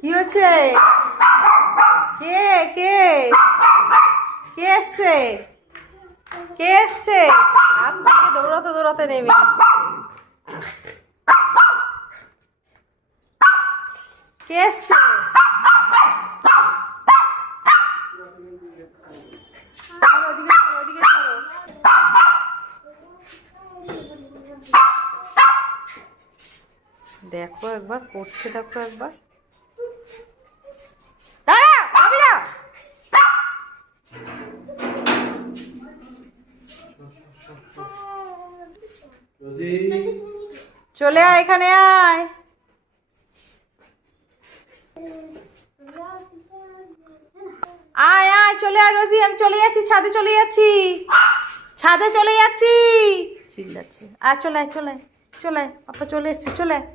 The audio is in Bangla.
কি হচ্ছে? কে কে কে এসছে? কে এসছে? হাত থেকে দৌড়াতে দৌড়াতে নেমে এসছে। কে এসছে? ওদিকে চলো, ওদিকে চলো। দেখো একবার করছে, দেখো একবার। দাঁড়া, যাবি না। চলে আয়, এখানে আয়। আয় আয়, চলে আয় রোজি, আমি চলে যাচ্ছি, ছাদে চলে যাচ্ছি, ছাদে চলে যাচ্ছি। চিল্লাচ্ছে। আর চলে আয়, চলে আয়, চলে আয়, পাপা চলে এসছে, চলে আয়।